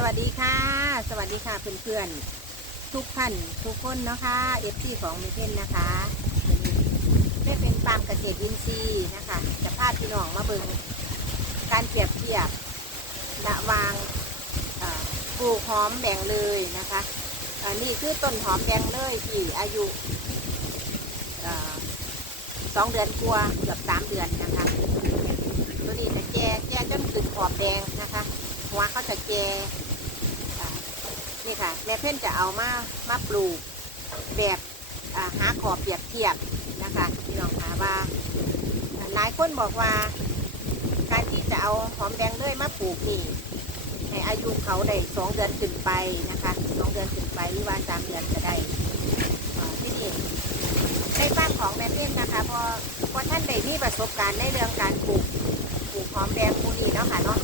สวัสดีค่ะ สวัสดีค่ะเพื่อนๆ ทุกท่านทุกคนนะคะเอฟซีของเมเพนนะคะได้เป็นฟาร์มเกษตรอินทรีย์นะคะจะพาพี่น้องมาเบิ่งการเปรียบเทียบระวางปลูกหอมแบ่งเลยนะคะอันนี้คือต้นหอมแบ่งเลยที่อายุสองเดือนกว่าเกือบสามเดือนนะคะตัวนี้จะแก่แก่จนถึงขอบแดงนะคะหัวเขาจะแก่ นี่ค่ะแม่เพ่นจะเอามามาปลูกแบบหาขอเปรียบเทียบนะคะพี่น้องคะว่าหลายคนบอกว่า การที่จะเอาหอมแดงเลื่อยมาปลูกนี่ให้อายุเขาได้สองเดือนขึ้นไปนะคะสองเดือนขึ้นไปหรือว่าสามเดือนก็ได้ที่นี่ในบ้านของแม่เพ่นนะคะพอพอท่านได้มีประสบการณ์ในเรื่องการปลูกปลูกหอมแดงมูนีเนาะค่ะเนาะ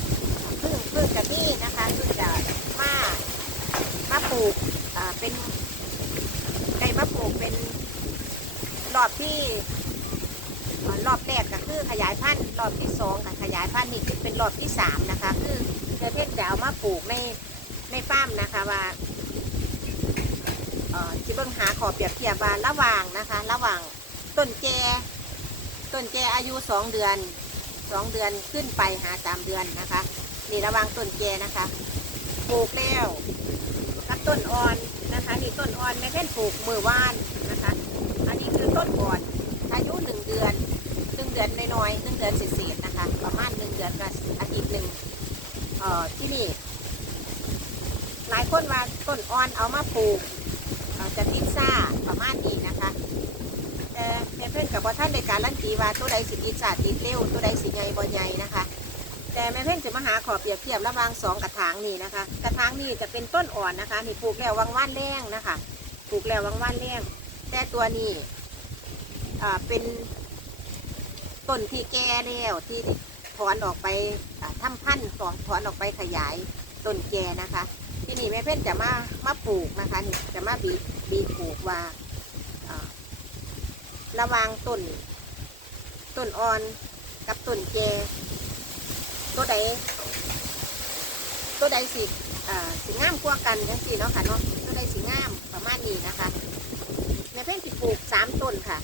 เพิ่งเพิ่งจะนี่นะคะเพิ่งจะมามาป ลูกเป็นได้มาปลูกเป็นรอบที่รอบแรกก็คือขยายพันธุ์รอบที่สองกับขยายพันธุ์นี่คือเป็นรอบที่สามนะคะ คือเธอเทศจะเอามาปลูกในในฟาร์มนะคะว่าเอ่อที่เบิ่งหาขอเปรียบเทียบว่าระหว่างนะคะ ระหว่างต้นแจต้นแจอายุสองเดือนสองเดือนขึ้นไปหาสามเดือนนะคะนี่ระหวังต้นแกนะคะ ปลูกแล้ว กับต้นอ่อนนะคะนี่ต้นอ่อนไม่แค่นปลูกมือว่านนะคะ อันนี้คือต้นอ่อนอายุหนึ่งเดือนหนึ่งเดือนน้อยๆหนึ่งเดือนเศษๆนะคะ ประมาณหนึ่งเดือนกับอาทิตย์หนึ่งเอ่อที่นี่ หลายคนว่าต้นอ่อนเอามาปลูกจะติดซ่าประมาณนี้นะคะแต่แม่เพื่อนกับว่าท่านในการลั่นตีว่าตัวใดสิติดซ่าติดเร็วตัวใดสิใหญ่บ่ใหญ่นะคะ แต่แม่เพ่นจะมาหาขอเปรียบเทียบระหว่างสองกระถางนี่นะคะ กระถางนี่จะเป็นต้นอ่อนนะคะนี่ปลูกแล้ววังว่านแรงนะคะปลูกแล้ววังว่านแรงแต่ตัวนี้อ่าเป็นต้นที่แก่แล้วที่ถอนออกไปอ่าทำพันธุ์ถอนถอนออกไปขยายต้นแก่นะคะ ที่นี่แม่เพ่นจะมามาปลูกนะคะนี่จะมาบีบีปลูกว่าระวางต้นต้นอ่อนกับต้นแก่ ตัวใดตัวใดสิอ่าสิงามกว่ากันทั้งสี่เนาะค่ะเนาะตัวใดสิงามประมาณนี้นะคะแม่เพ่งสิปลูกสามต้นค่ะ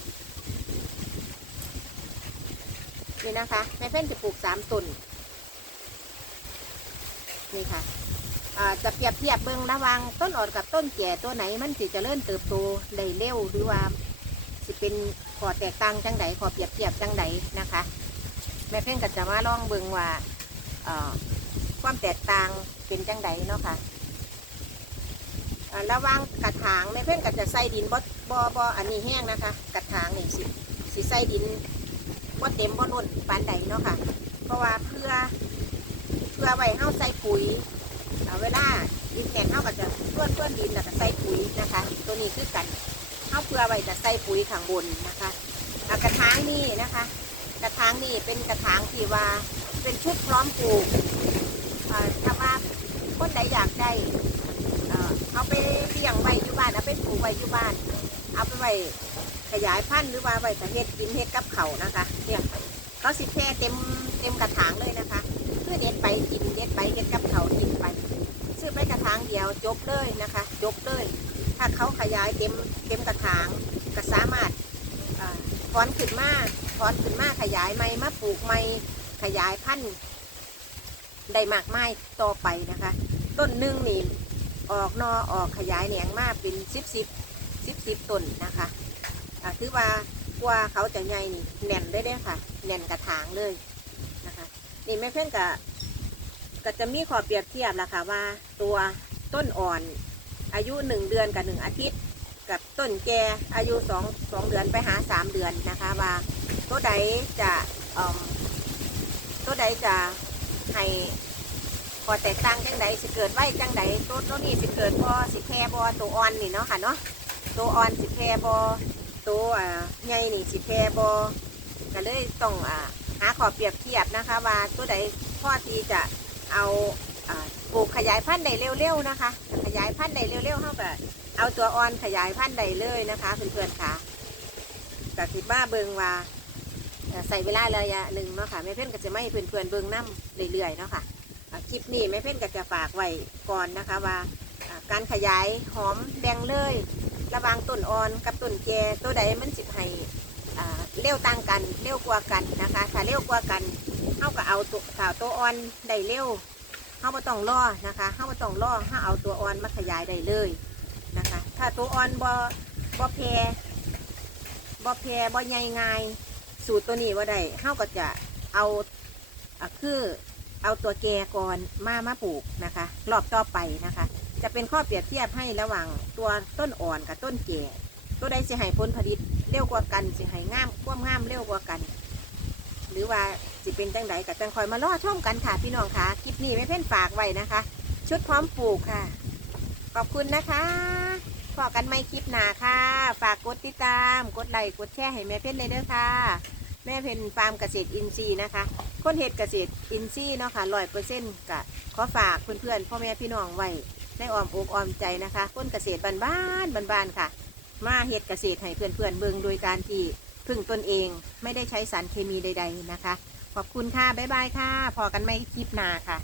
นี่นะคะแม่เพ่งจะปลูกสามต้นนี่ค่ะจะเปรียบเทียบเบื้องระว่างต้นอ่อนกับต้นแก่ตัวไหนมันสิเจะเริ่มเติบโตได้เร็วหรือว่าสิเป็นขอแตกต่างจังไดขอเปรียบเทียบจังไดนะคะ แม่เพ่งก็จะมาลองเบิ่งว่า ความแตกต่างเป็นจังไดเนาะค่ะเอ่อระว่างกระถางแม่เพ่งก็จะใส่ดินบ่บ่บ่อันนี้แห้งนะคะ กระถางนี่สิสิใส่ดินบ่เต็มบ่ล้นปานใดเนาะค่ะ เพราะว่าเพื่อเพื่อไว้เฮาใส่ปุ๋ยเอ่เวลาดินแข็งเฮาก็จะเพื่อนเพื่อนดินแล้วก็ใส่ปุ๋ยนะคะ ตัวนี้คือกันเฮาเพื่อไว้จะใส่ปุ๋ยข้างบนนะคะกระถางนี่นะคะ กระถางนี่เป็นกระถางที่ว่า เป็นชุดพร้อมปลูกถ้าว่าคนใดอยากได้เอาไปเลี้ยงไว้อยู่บ้านเอาไปปลูกไว้อยู่บ้าน เอาไปไว้ขยายพันธุ์หรือว่าไว้ถ้าเฮ็ดกินเฮ็ดกับเขานะคะเนี่ยเขาสิแค่เต็มเต็มกระถางเลยนะคะเพื่อเด็ดไปกินเด็ดไปเด็ดกับเขากินไปซื้อไปกระถางเดียวจบเลยนะคะจบเลย ถ้าเขาขยายเต็มเต็มกระถางก็สามารถถอนขึ้นมาถอนขึ้นมาขยายไม้มาปลูกไม้ ขยายพันธุ์ได้มากมายต่อไปนะคะ ต้นหนึ่งนี่ออกนอออกขยายแหนงมากเป็นสิบสิบสิบสิบต้นนะคะอ่าถือว่ากว่าเขาจะใหญ่นี่แน่นได้เลยค่ะ แน่นกระถางเลยนะคะ นี่แม่เพื่อนก็ก็จะมีขอเปรียบเทียบละค่ะว่าตัวต้นอ่อนอายุหนึ่งเดือนกับหนึ่งอาทิตย์ กับต้นแกอายุสองสองเดือนไปหาสามเดือนนะคะว่าตัวใดจะ ตัวใดจะให้พอแตกต่างจังใดสิเกิดไว้จังใดตัวตัวนี้สิเกิดพอสิแพรบอตัวอ่อนนี่เนาะค่ะเนาะตัวอ่อนสิแพรบอตัวอ่าใหญ่นี่สิแพรบอก็เลยต้องอ่าหาขอเปรียบเทียบนะคะ ว่าตัวใดพ่อที่จะเอาอ่าปลูกขยายพันธุ์ได้เร็วๆนะคะ ขยายพันธุ์ได้เร็วๆเท่ากับเอาตัวอ่อนขยายพันธุ์ได้เลยนะคะเพื่อนๆค่ะก็คิดว่าเบิงว่า ใส่เวลาระยะหนึ่งเนาะค่ะแม่เพ่นก็จะไม่ให้เพื่อนเบิงน้ำเรื่อยๆเนาะค่ะอ่าคลิปนี้แม่เพ่นก็จะฝากไว้ก่อนนะคะว่าการขยายหอมแบ่งเลย ระวางต้นอ่อนกับต้นแก่ตัวใดมันสิให้อ่าเร็วต่างกันเร็วกว่ากันนะคะถ้าเร็วกว่ากันเฮาก็เอาตัวข่าวตัวอ่อนได้เร็วเฮาบ่ต้องรอนะคะเฮาบ่ต้องรอเฮาเอาตัวอ่อนมาขยายได้เลยนะคะ ถ้าตัวอ่อนบ่บ่แพรบ่แพรบ่ใหญ่ง่าย สูตรตัวนี้ว่าได้เฮาก็จะเอาอคือเอาตัวแกก่อนมามาปลูกนะคะ รอบต่อไปนะคะ จะเป็นข้อเปรียบเทียบให้ระหว่างตัวต้นอ่อนกับต้นแก่ตัวใดสิให้ผลผลิตเร็วกว่ากันสิให้งามความงามเร็วกว่ากัน หรือว่าสิเป็นจังใดกับจังคอยมาล่อชมกันค่ะพี่น้องค่ะคลิปนี้ไม่เพ่นฝากไว้นะคะ ชุดพร้อมปลูกค่ะ ขอบคุณนะคะ อกันไม่คลิปหนาค่ะ ฝากกดติดตาม กดไลค์กดแชร์ให้แม่เพ่นเลยเด้อค่ะ แม่เพ่นฟาร์มเกษตรอินทรีย์นะคะ คนเห็ดเกษตรอินทรีย์เนาะค่ะร้อยเปอร์เซ็นต์กะขอฝากเพื่อนๆพ่อแม่พี่น้องไว้ในอ้อมอกอ้อมใจนะคะ คนเกษตรบ้านๆบ้านๆค่ะ มาเห็ดเกษตรให้เพื่อนๆเบิงโดยการที่พึ่งตนเองไม่ได้ใช้สารเคมีใด ๆนะคะ ขอบคุณค่ะบ๊ายบายค่ะ พอกันไม่คลิปหนาค่ะ